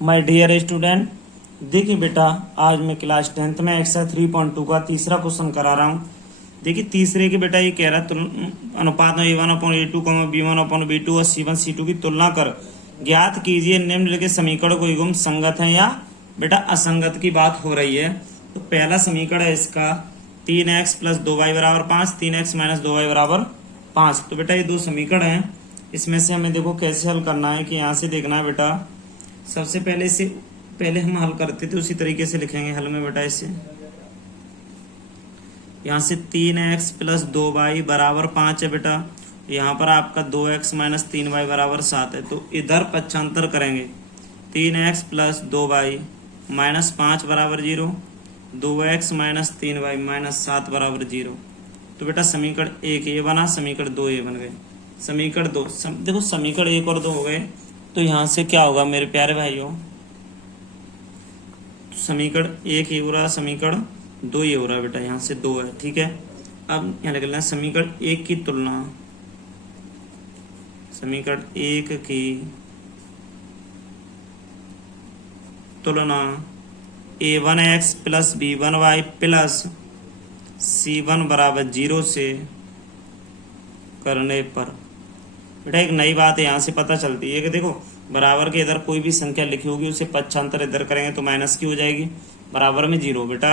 My dear student, देखिए बेटा, आज मैं क्लास 10th में एक्सरसाइज 3.2 का तीसरा क्वेश्चन करा रहा हूँ। देखिए तीसरे के बेटा ये कह रहा है अनुपात में a1/a2, b1/b2 और c1/c2 की तुलना कर ज्ञात कीजिए निम्नलिखित समीकरण को युग्म संगत है या बेटा असंगत की बात हो रही है। तो पहला समीकरण है इसका 3x + 2y = 5, 3x - 2y = 5। तो बेटा ये दो समीकरण हैं, इसमें से हमें देखो कैसे हल करना है कि यहाँ से देखना है बेटा। सबसे पहले हम हल करते थे उसी तरीके से लिखेंगे हल में बेटा। इसे यहाँ से 3x + 2y = 5 है बेटा। यहाँ पर आपका 2x - 3y = 7 है। तो इधर पक्षांतर करेंगे, 3x + 2y - 5 = 0, 2x - 3y - 7 = 0। तो बेटा समीकरण 1 ये बना, समीकरण 2 ये बन गए। समीकरण 2 देखो, समीकरण 1 और 2 हो गए। तो यहाँ से क्या होगा मेरे प्यारे भाइयों, समीकरण 1 ये हो रहा, समीकरण 2 ये हो रहा बेटा। यहाँ से 2 है, ठीक है। अब यहाँ लिख लेना समीकरण 1 की तुलना, समीकरण 1 की तुलना a1x + b1y + c1 = 0 से करने पर बेटा एक नई बात है यहाँ से पता चलती है कि देखो बराबर के इधर कोई भी संख्या लिखी होगी उसे पक्षांतर इधर करेंगे तो माइनस की हो जाएगी, बराबर में 0 बेटा।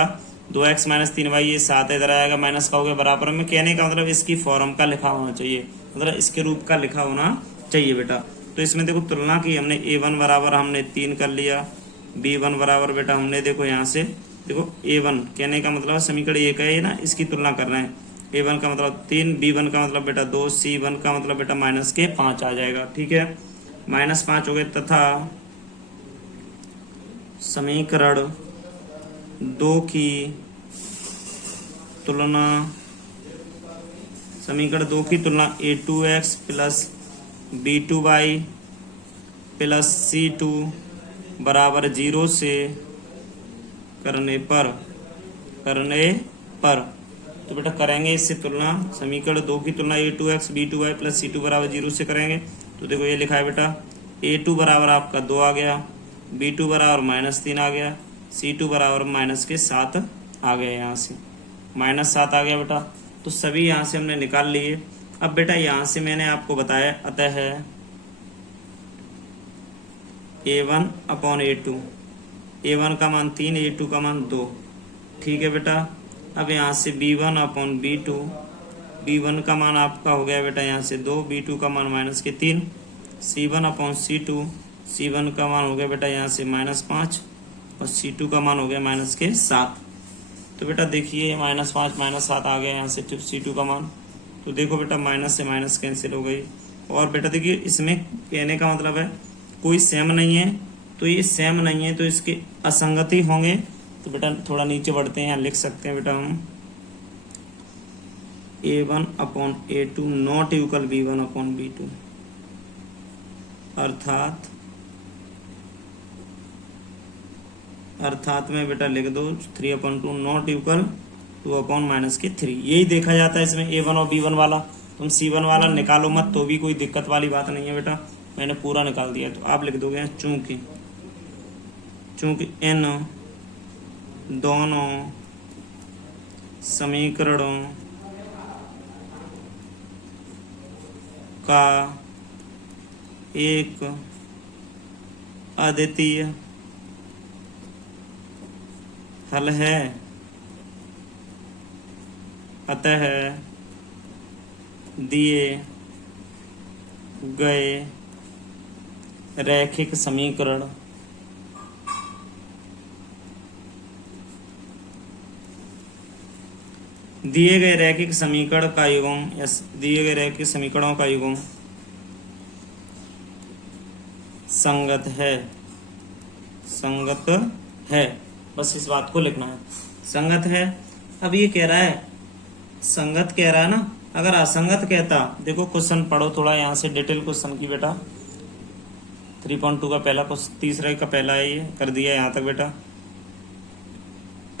2x - 3y ये 7 इधर आएगा, माइनस का हो गया बराबर में। कहने का मतलब इसकी फॉर्म का लिखा होना चाहिए, मतलब इसके रूप का लिखा होना चाहिए बेटा। तो इसमें देखो तुलना की हमने, a1 बराबर हमने 3 कर लिया, b1 बराबर बेटा हमने देखो यहाँ से देखो a1 कहने का मतलब समीकरण 1 है ना, इसकी तुलना कर रहे हैं। a1 का मतलब 3, b1 का मतलब बेटा 2, c1 का मतलब बेटा -5 आ जाएगा, ठीक है। -5 हो गए तथा समीकरण 2 की तुलना, समीकरण 2 की तुलना a2x + b2y + c2 = 0 से करने पर तो बेटा करेंगे इससे तुलना, समीकरण 2 की तुलना a2x b2y + c2 = 0 से करेंगे। तो देखो ये लिखा है बेटा, a2 बराबर आपका 2 आ गया, b2 बराबर -3 आ गया, c2 बराबर -7 आ गया। यहाँ से -7 आ गया बेटा। तो सभी यहाँ से हमने निकाल लिए। अब बेटा यहाँ से मैंने आपको बताया अतः a1/a2, a1 का मान 3, a2 का मान 2, ठीक है बेटा। अब यहाँ से b1/b2, b1 का मान आपका हो गया बेटा यहाँ से 2, b2 का मान -3, c1/c2, c1 का मान हो गया बेटा यहाँ से -5 और c2 का मान हो गया -7। तो बेटा देखिए -5 -7 आ गया यहाँ से c2 का मान। तो देखो बेटा माइनस से माइनस कैंसिल हो गई। और बेटा देखिए इसमें कहने का मतलब है कोई सेम नहीं है, तो ये सेम नहीं है तो इसके असंगति होंगे। तो बेटा थोड़ा नीचे बढ़ते हैं, यहाँ लिख सकते हैं बेटा हम a1/a2 नॉट इक्वल b1/b2, अर्थात में बेटा लिख दो 3/2 नॉट इक्वल 2/-3। यही देखा जाता है इसमें a1 और b1 वाला। तुम c1 वाला निकालो मत तो भी कोई दिक्कत वाली बात नहीं है बेटा, मैंने पूरा निकाल दिया। तो आप लिख दोगे चूंकि इन दोनों समीकरणों का एक अद्वितीय हल है, अतः दिए गए रैखिक समीकरण दिए गए रैखिक समीकरण का युग्म या दिए गए रैखिक समीकरणों का युग्म संगत है। बस इस बात को लिखना है, संगत है। अब ये कह रहा है संगत कह रहा है ना, अगर असंगत कहता, देखो क्वेश्चन पढ़ो थोड़ा यहाँ से डिटेल क्वेश्चन की बेटा। 3.2 का पहला क्वेश्चन, तीसरे का पहला है, ये कर दिया यहाँ तक बेटा।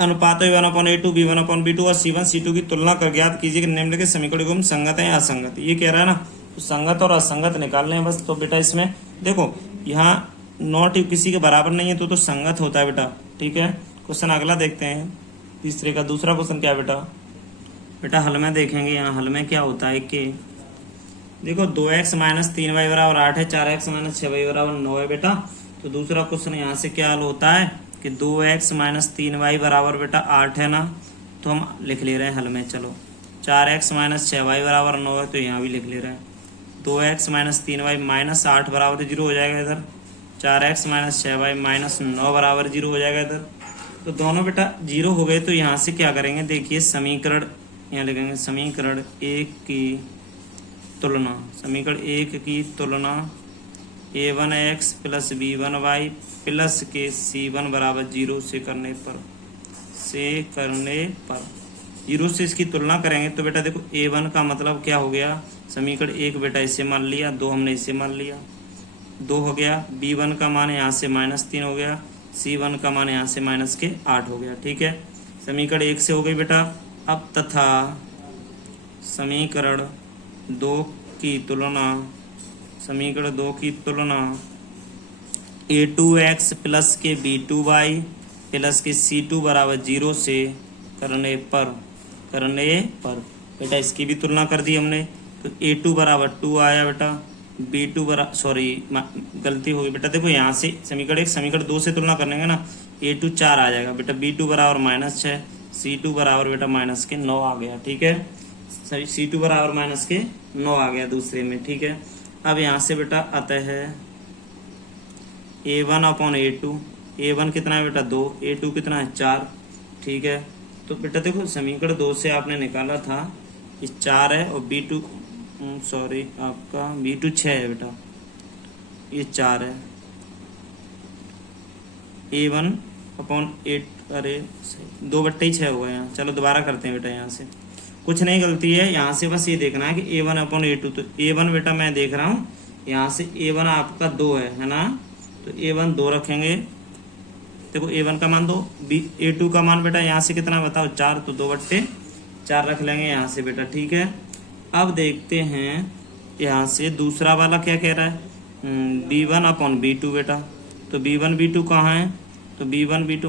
अनुपात a1/a2, b1/b2 और c1/c2 की तुलना कर ज्ञात कीजिए कि निम्नलिखित समीकरण संगत है या असंगत। ये कह रहा है ना, तो संगत और असंगत निकालने हैं बस। तो बेटा इसमें देखो यहाँ नॉट किसी के बराबर नहीं है तो संगत होता है बेटा। ठीक है, क्वेश्चन अगला देखते हैं, तीसरे का दूसरा क्वेश्चन क्या है बेटा। बेटा हल में देखेंगे, यहाँ हल में क्या होता है कि देखो 2x माइनस 3y बराबर 8 है, 4x माइनस 6y बराबर 9 है बेटा। तो दूसरा क्वेश्चन यहाँ से क्या हल होता है कि 2x माइनस 3y बराबर बेटा 8 है ना, तो हम लिख ले रहे हैं हल में। चलो 4x माइनस 6y बराबर 9 है, तो यहाँ भी लिख ले रहे हैं। 2x माइनस 3y माइनस 8 बराबर 0 हो जाएगा इधर, 4x माइनस 6y माइनस 9 बराबर 0 हो जाएगा इधर। तो दोनों बेटा 0 हो गए, तो यहाँ से क्या करेंगे, देखिए समीकरण यहाँ लिखेंगे, समीकरण 1 की तुलना, समीकरण 1 की तुलना a1x प्लस b1y प्लस के c1 बराबर 0 से करने पर 0 से इसकी तुलना करेंगे। तो बेटा देखो a1 का मतलब क्या हो गया, समीकरण 1 बेटा इसे मान लिया, 2 हमने इसे मान लिया, 2 हो गया। b1 का मान यहाँ से -3 हो गया, c1 का मान यहाँ से -8 हो गया। ठीक है, समीकरण 1 से हो गई बेटा। अब तथा समीकरण 2 की तुलना, समीकरण 2 की तुलना a2x प्लस के b2y प्लस के c2 बराबर 0 से करने पर बेटा इसकी भी तुलना कर दी हमने। तो a2 बराबर 2 आया बेटा, b2 बराबर, सॉरी गलती हो गई बेटा, देखो यहाँ से समीकरण 1 समीकरण 2 से तुलना करने ना, a2 4 आ जाएगा बेटा, b2 बराबर -6, c2 बराबर बेटा -9 आ गया। ठीक है, c2 बराबर -9 आ गया दूसरे में। ठीक है, अब यहाँ से बेटा अतः है a1 अपॉन a2, a1 कितना है बेटा 2, a2 कितना है 4। ठीक है, तो बेटा देखो समीकरण 2 से आपने निकाला था कि 4 है और b2 सॉरी आपका b2 6 है बेटा, ये 4 है, a1 अपॉन 8, अरे 2/6 हुआ यहाँ। चलो दोबारा करते हैं बेटा, यहाँ से कुछ नहीं गलती है, यहाँ से बस ये देखना है कि a1 अपॉन a2। तो a1 बेटा मैं देख रहा हूँ यहाँ से a1 आपका 2 है ना, तो a1 2 रखेंगे। देखो a1 का मान 2, a2 का मान बेटा यहाँ से कितना बताओ 4, तो 2/4 रख लेंगे यहाँ से बेटा। ठीक है, अब देखते हैं यहाँ से दूसरा वाला क्या कह रहा है, b1 अपॉन b2 बेटा। तो b1 b2 कहाँ है, तो b1 b2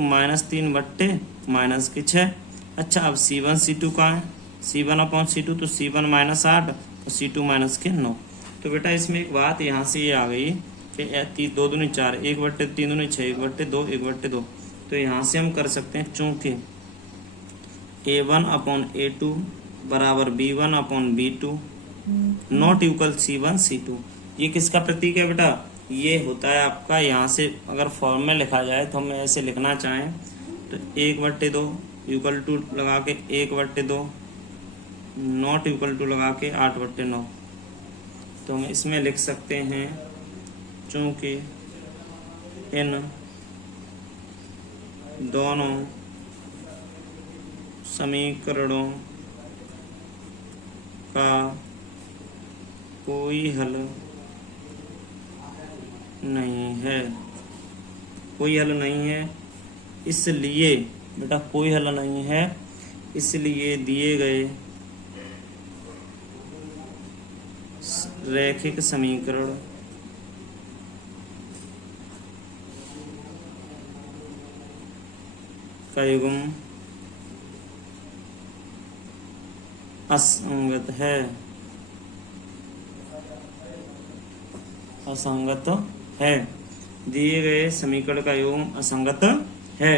-3/-6। अच्छा अब c1 c2 कहाँ है, c1 अपॉन c2, तो c1 -8 और c2 -9। तो बेटा इसमें एक बात यहाँ से ये आ गई कि 2 दूनी 4, 1/3 दूनी 6, 1/2 1/2। तो यहाँ से हम कर सकते हैं, चूँकि a1 अपॉन a2 बराबर b1 upon b2 not equal c1 c2। ये किसका प्रतीक है बेटा, ये होता है आपका, यहाँ से अगर फॉर्म में लिखा जाए तो हम ऐसे लिखना चाहें तो 1/2 इक्वल टू लगा के 1/2 नॉट इक्वल टू लगा के 8/9। तो हम इसमें लिख सकते हैं, चूँकि इन दोनों समीकरणों का कोई हल नहीं है, कोई हल नहीं है, इसलिए बेटा कोई हल नहीं है, इसलिए दिए गए रैखिक समीकरण का युग्म असंगत है, असंगत है, दिए गए समीकरण का युग्म असंगत है।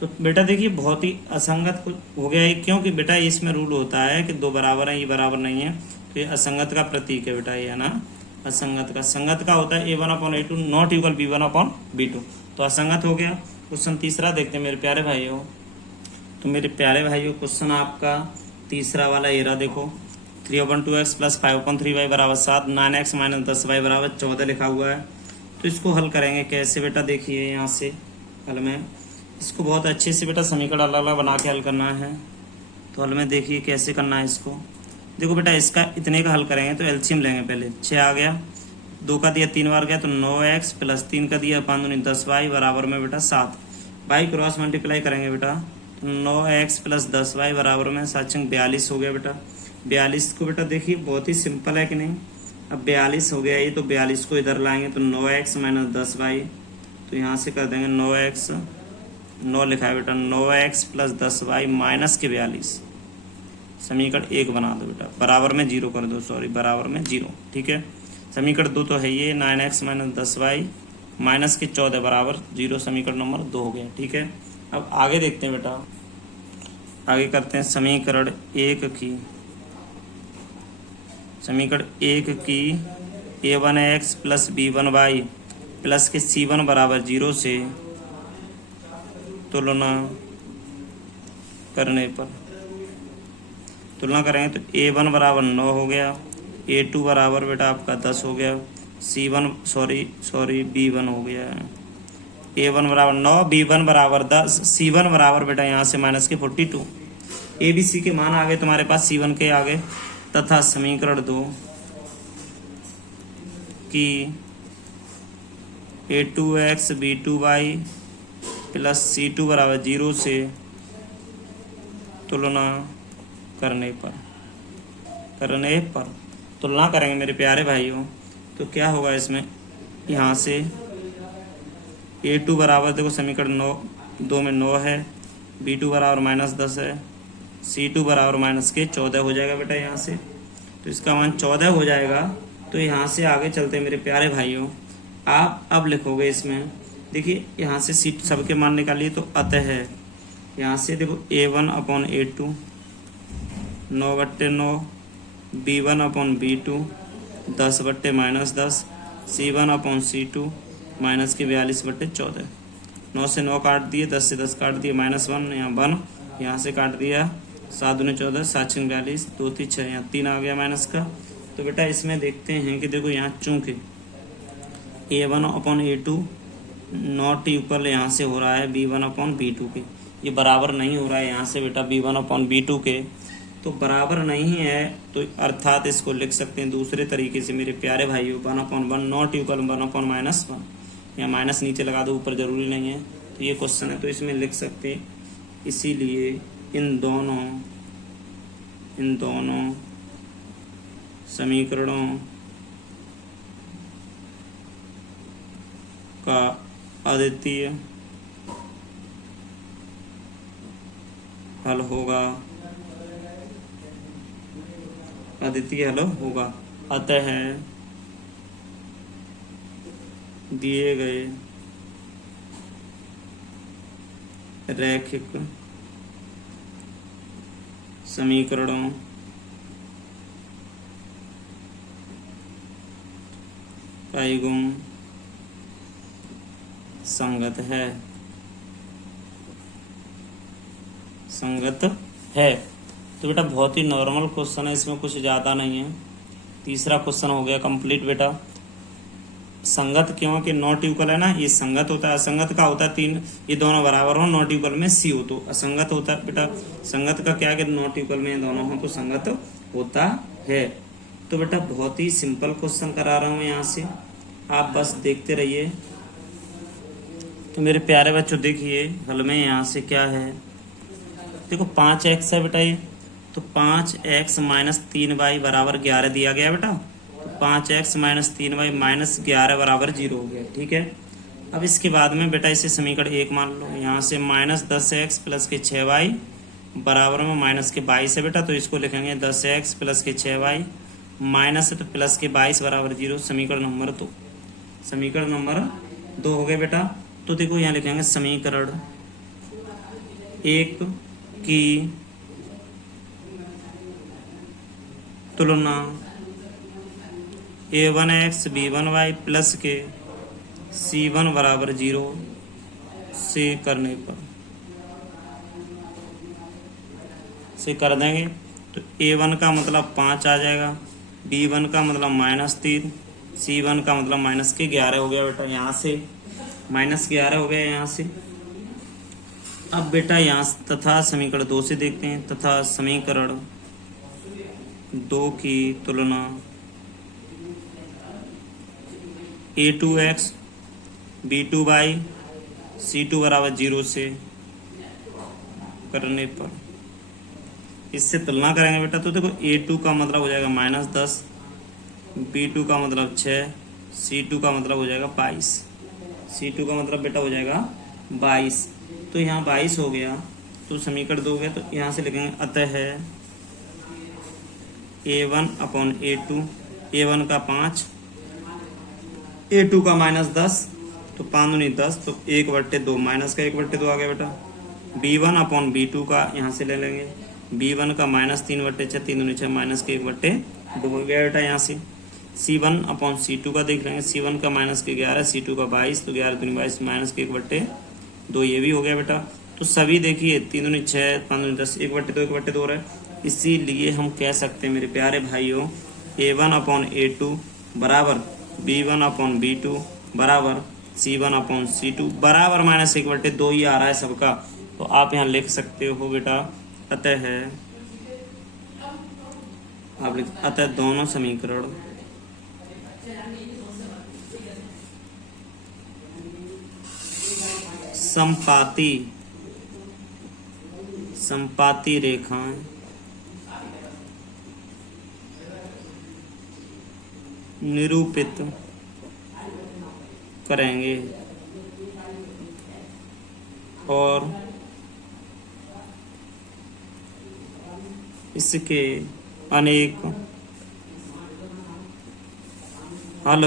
तो बेटा देखिए बहुत ही असंगत हो गया है, क्योंकि बेटा इसमें रूल होता है कि 2 बराबर है, ये बराबर नहीं है, तो ये असंगत का प्रतीक है बेटा, ये है ना असंगत का। संगत का होता है a1 upon a2 not equal b1 upon b2, तो असंगत हो गया। क्वेश्चन तीसरा देखते हैं मेरे प्यारे भाइयों। तो मेरे प्यारे भाइयों क्वेश्चन आपका तीसरा वाला ये रहा, देखो 3/2x प्लस 5/3y बराबर 7, 9x माइनस 10y बराबर 14 लिखा हुआ है। तो इसको हल करेंगे कैसे बेटा, देखिए यहाँ से हल में इसको बहुत अच्छे से बेटा समीकरण अलग अलग बना के हल करना है। तो हल में देखिए कैसे करना है इसको। देखो बेटा इसका इतने का हल करेंगे तो एलसीएम लेंगे, पहले 6 आ गया, 2 का दिया 3 बार गया, तो 9x प्लस 3 का दिया 5 दूनी 10y बराबर में बेटा 7, बाई क्रॉस मल्टीप्लाई करेंगे बेटा, तो 9x प्लस 10y बराबर में 7 42 हो गया बेटा। 42 को बेटा देखिए बहुत ही सिंपल है कि नहीं, अब 42 हो गया ये, तो 42 को इधर लाएंगे तो 9x माइनस 10y, तो यहाँ से कर देंगे 9x, 9 लिखा है बेटा, 9x प्लस 10y माइनस के 42, समीकरण 1 बना दो बेटा, बराबर में 0 कर दो, सॉरी बराबर में 0, ठीक है। समीकरण 2 तो है ये 9x माइनस 10y माइनस के 14 बराबर 0, समीकरण नंबर 2 हो गया, ठीक है। अब आगे देखते हैं बेटा, आगे करते हैं समीकरण 1 की, समीकरण 1 की a1x प्लस b1y प्लस के c1 बराबर 0 से तुलना करने पर, तुलना करेंगे तो a1 बराबर 9 हो गया, a2 बराबर बेटा आपका 10 हो गया, c1 सॉरी b1 हो गया, a1 बराबर 9, b1 बराबर 10, c1 बराबर बेटा यहाँ से माइनस के 42, ए बी सी के मान आ गए तुम्हारे पास c1 के आगे, तथा समीकरण 2 की a2x b2y प्लस c2 बराबर 0 से तुलना करने पर तुलना करेंगे मेरे प्यारे भाइयों, तो क्या होगा इसमें, यहाँ से a2 बराबर देखो समीकरण 2 में 9 है, b2 बराबर माइनस 10 है, c2 बराबर माइनस के 14 हो जाएगा बेटा यहाँ से, तो इसका मान 14 हो जाएगा। तो यहाँ से आगे चलते हैं मेरे प्यारे भाइयों, आप अब लिखोगे इसमें, देखिए यहाँ से सीट सबके मान निकालिए, तो अतः है यहाँ से देखो a1 upon a2 9/9, b1 upon b2 10/-10, c1 upon c2 minus के 42/14, 9 से 9 काट दिए, 10 से 10 काट दिए, -1 यहाँ 1, यहाँ से काट दिया 7 दूनी 14, 7 छंग 42, 2 3 6, यहाँ 3 आ गया माइनस का। तो बेटा इसमें देखते हैं कि देखो यहाँ चूंकि a1 upon a2 not equal यहाँ से हो रहा है b1 अपॉन b2 के, ये बराबर नहीं हो रहा है यहाँ से बेटा b1 अपॉन b2 के, तो बराबर नहीं है, तो अर्थात इसको लिख सकते हैं दूसरे तरीके से मेरे प्यारे भाइयों, 1/1 नॉट इक्वल 1/-1, या माइनस नीचे लगा दो, ऊपर जरूरी नहीं है, तो ये क्वेश्चन है तो इसमें लिख सकते, इसीलिए इन दोनों समीकरणों का अद्वितीय हल होगा, अतः दिए गए रैखिक समीकरणों का युग्म संगत है। तो बेटा बहुत ही नॉर्मल क्वेश्चन है, इसमें कुछ ज़्यादा नहीं है। तीसरा क्वेश्चन हो गया कंप्लीट बेटा। संगत क्यों कि नॉट इक्वल है ना, ये संगत होता है, असंगत का होता है 3, ये दोनों बराबर हो, नॉट इक्वल में सी हो तो असंगत होता है बेटा। संगत का क्या कि नॉट इक्वल में दोनों हो तो संगत होता है। तो बेटा बहुत ही सिंपल क्वेश्चन करा रहा हूँ यहाँ से, आप बस देखते रहिए। तो मेरे प्यारे बच्चों देखिए हल में यहाँ से क्या है, देखो 5x है बेटा ये, तो 5x माइनस 3y बराबर 11 दिया गया बेटा। तो 5x माइनस 3y माइनस 11 बराबर 0 हो गया, ठीक है। अब इसके बाद में बेटा इसे समीकरण 1 मान लो। यहाँ से माइनस 10x प्लस के 6y बराबर में माइनस के 22 है बेटा, तो इसको लिखेंगे 10x प्लस के 6y माइनस है तो प्लस के 22 बराबर 0। समीकरण नंबर 2, समीकरण नंबर 2 हो गए बेटा। तो देखो यहाँ लिखेंगे समीकरण 1 की तुलना a1x b1y प्लस के c1 बराबर 0 से करने पर से कर देंगे तो a1 का मतलब 5 आ जाएगा, b1 का मतलब -3, c1 का मतलब माइनस के 11 हो गया बेटा। यहाँ से माइनस 11 हो गया यहाँ से। अब बेटा यहाँ तथा समीकरण 2 से देखते हैं। तथा समीकरण 2 की तुलना a2x b2y c2 बराबर 0 से करने पर, इससे तुलना करेंगे बेटा। तो देखो a2 का मतलब हो जाएगा -10, B2 का मतलब 6, C2 का मतलब हो जाएगा 22। C2 का मतलब बेटा हो जाएगा 22। तो यहाँ 22 हो गया, तो समीकरण 2 हो गया, तो यहाँ से लिखेंगे अतः A1 अपॉन A2, A1 का 5, A2 का -10, तो 5 दूनी 10, तो 1/2 माइनस का 1/2 आ गया बेटा। B1 अपॉन B2 का यहाँ से ले लेंगे, B1 का -3/6, 3 दूनी 6, माइनस के 1/2 हो गया बेटा यहाँ से। C1 अपॉन C2 का देख लेंगे, C1 का -11, C2 का 22, तो 11 दूनी 22, माइनस के 1/2, ये भी हो गया बेटा। तो सभी देखिए 3 दूनी 6, 5 दूनी 10, 1/2 1/2 हो रहा है। इसीलिए हम कह सकते हैं मेरे प्यारे भाइयों, A1 अपॉन A2 बराबर B1 अपॉन B2 बराबर C1 अपॉन C2 बराबर -1/2 ही आ रहा है सबका। तो आप यहाँ लिख सकते हो बेटा अतः आप लिख अतः दोनों समीकरण समपाती रेखाएं निरूपित करेंगे और इसके अनेक हल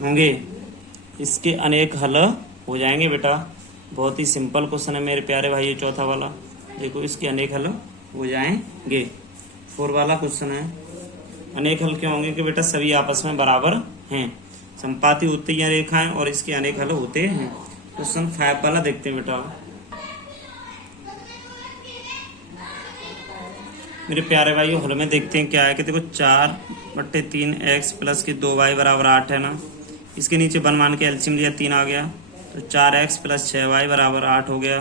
होंगे। इसके अनेक हल हो जाएंगे बेटा। बहुत ही सिंपल क्वेश्चन है मेरे प्यारे भाई, चौथा वाला देखो, इसके अनेक हल हो जाएंगे। 4 वाला क्वेश्चन है, अनेक हल क्यों होंगे कि बेटा सभी आपस में बराबर हैं, संपाती होती हैं रेखाएं और इसके अनेक हल होते हैं। क्वेश्चन 5 वाला देखते हैं बेटा मेरे प्यारे भाइयों। हल में देखते हैं क्या है कि देखो 4/3x प्लस के 2y बराबर 8 है ना। इसके नीचे 1 मान के एलसीएम लिया, 3 आ गया, तो 4x प्लस 6y बराबर 8 हो गया,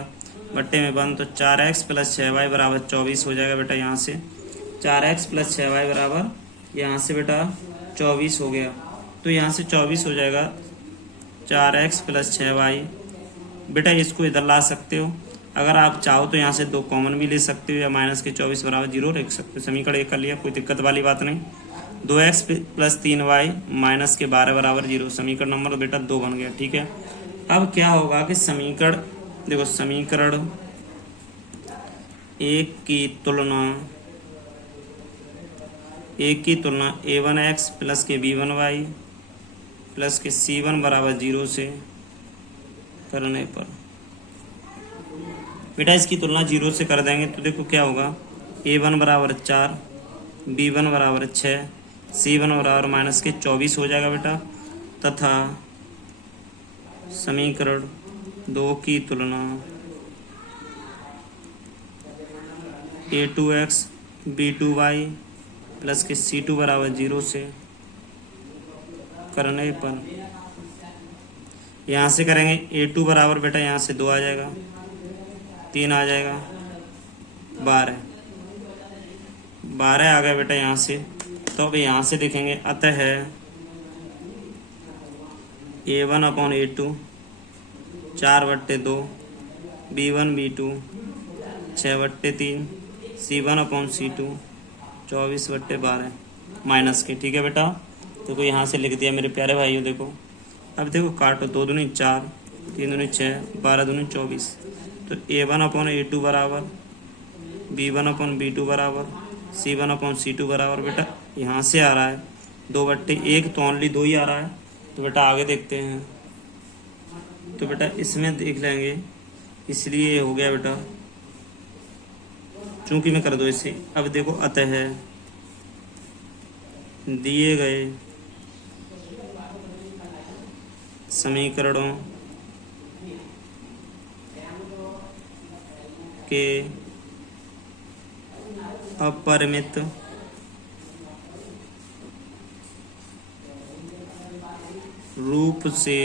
बट्टे में 1, तो 4x प्लस 6y बराबर 24 हो जाएगा बेटा। यहाँ से 4x प्लस 6y बराबर यहाँ से बेटा 24 हो गया, तो यहाँ से 24 हो जाएगा 4x प्लस 6y। बेटा इसको इधर ला सकते हो, अगर आप चाहो तो यहाँ से 2 कॉमन भी ले सकते हो, या माइनस के 24 बराबर 0 रख सकते हो। समीकरण 1 कर लिया, कोई दिक्कत वाली बात नहीं। 2x प्लस 3y माइनस के 12 बराबर 0, समीकरण नंबर बेटा 2 बन गया। ठीक है, अब क्या होगा कि समीकरण देखो, समीकरण 1 की तुलना a1x प्लस के b1y प्लस के c1 बराबर 0 से करने पर बेटा इसकी तुलना 0 से कर देंगे, तो देखो क्या होगा, a1 बराबर 4, b1 बराबर 6, c1 बराबर माइनस के 24 हो जाएगा बेटा। तथा समीकरण 2 की तुलना a2x b2y प्लस के c2 बराबर 0 से करने पर यहाँ से करेंगे a2 बराबर बेटा यहाँ से 2 आ जाएगा, 3 आ जाएगा, 12 आ गया बेटा यहाँ से। तो अब यहाँ से देखेंगे अतः a1 upon a2 4/2, b1 b2 6/3, c1 upon c2 24/12 minus के। ठीक है बेटा, देखो यहाँ से लिख दिया मेरे प्यारे भाइयों। देखो अब देखो काटो, 2 दूनी 4, 3 दूनी 6, 12 दूनी 24, तो a1 अपॉन a2 बराबर b1 अपॉन b2 बराबर c1 अपॉन c2 बराबर बेटा यहाँ से आ रहा है 2/1, तो ओनली 2 ही आ रहा है। तो बेटा आगे देखते हैं, तो बेटा इसमें देख लेंगे, इसलिए ये हो गया बेटा, चूंकि मैं कर दो इसे। अब देखो अतः दिए गए समीकरणों के अपरिमित रूप से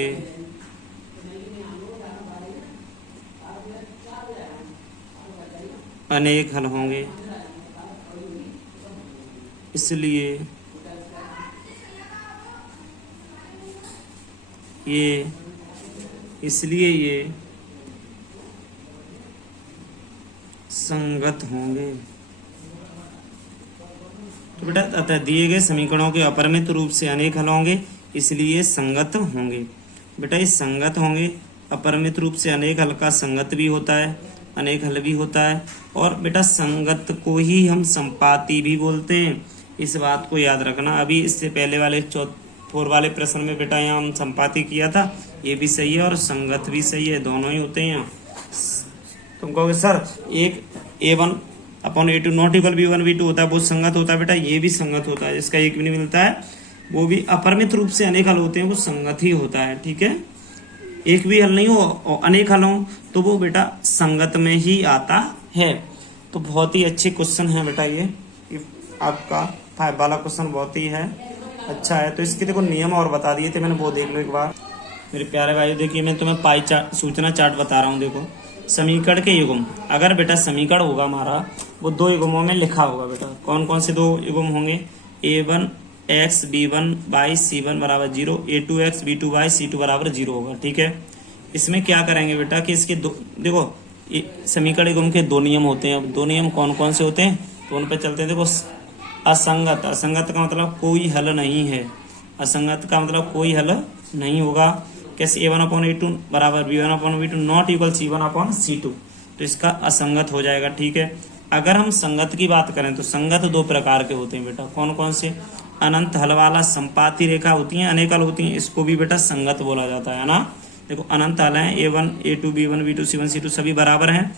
अनेक हल होंगे, इसलिए ये संगत होंगे। तो बेटा अतः दिए गए समीकरणों के अपरिमित रूप से अनेक हल होंगे, इसलिए संगत होंगे। बेटा ये संगत होंगे, अपरिमित रूप से अनेक हल का संगत भी होता है, अनेक हल भी होता है, और बेटा संगत को ही हम संपाती भी बोलते हैं, इस बात को याद रखना। अभी इससे पहले वाले 4 वाले प्रश्न में बेटा यहाँ हम संपाती किया था, ये भी सही है और संगत भी सही है, दोनों ही होते हैं यहाँ। तुम कहोगे सर एक A1 upon A2 not equal B1 B2 होता है, वो संगत होता है। बेटा ये भी संगत होता है, जिसका एक भी नहीं मिलता है वो भी अपरिमित रूप से अनेक हल होते हैं, वो संगत ही होता है। ठीक है, एक भी हल नहीं हो और अनेक हल हो तो वो बेटा संगत में ही आता है। तो बहुत ही अच्छे क्वेश्चन है बेटा ये आपका 5 वाला क्वेश्चन बहुत ही है अच्छा है। तो इसके देखो नियम और बता दिए थे मैंने, वो देख लो एक बार मेरे प्यारे भाई। देखिए मैं तुम्हें पाई चार्ट सूचना चार्ट बता रहा हूँ। देखो समीकरण के युग्म, अगर बेटा समीकरण होगा हमारा वो 2 युग्मों में लिखा होगा बेटा। कौन कौन से 2 युग्म होंगे? A1x B1 बाई C1 बराबर 0, A2x B2 बाई C2 बराबर 0 होगा। ठीक है, इसमें क्या करेंगे बेटा कि इसके देखो समीकरण युग्म के 2 नियम होते हैं। अब 2 नियम कौन कौन से होते हैं तो उन पे चलते हैं। देखो असंगत, असंगत का मतलब कोई हल नहीं है, असंगत का मतलब कोई हल नहीं होगा। कैसे? A1 अपॉन A2 बराबर B1 upon B2 not equal C1 upon C2, तो इसका असंगत हो जाएगा। ठीक है, अगर हम संगत की बात करें तो संगत 2 प्रकार के होते हैं बेटा। कौन कौन से? अनंत हल वाला संपाती रेखा होती है, अनेक हल होती हैं, इसको भी बेटा संगत बोला जाता है ना। देखो अनंत हल है A1 A2 B1 B2 C1 C2 सभी बराबर हैं,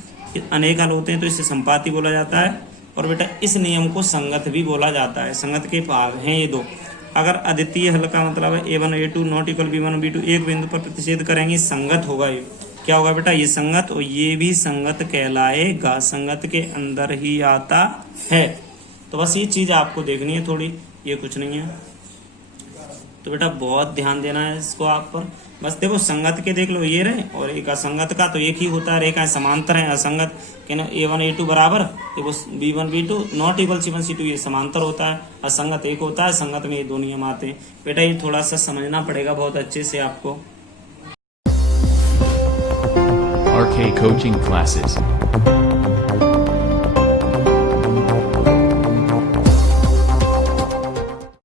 अनेक हल होते हैं तो इसे संपाती बोला जाता है। और बेटा इस नियम को संगत भी बोला जाता है। संगत के भाग हैं ये 2। अगर अद्वितीय हल का मतलब है A1 A2 not equal B1 B2 एक बिंदु पर प्रतिषेध करेंगे, संगत होगा। ये क्या होगा बेटा? ये संगत, और ये भी संगत कहलाएगा, संगत के अंदर ही आता है। तो बस ये चीज आपको देखनी है थोड़ी, ये कुछ नहीं है। तो बेटा बहुत ध्यान देना है इसको आप पर। बस देखो संगत के देख लो ये रहे, और एक असंगत का तो एक ही होता है, रेखा समांतर है। असंगत कहना A1 A2 बराबर देखो B1 B2 not equal C1 C2 ये समांतर होता है, असंगत एक होता है। संगत में ये 2 नियम आते हैं बेटा, ये थोड़ा सा समझना पड़ेगा बहुत अच्छे से आपको। RK Coaching Classes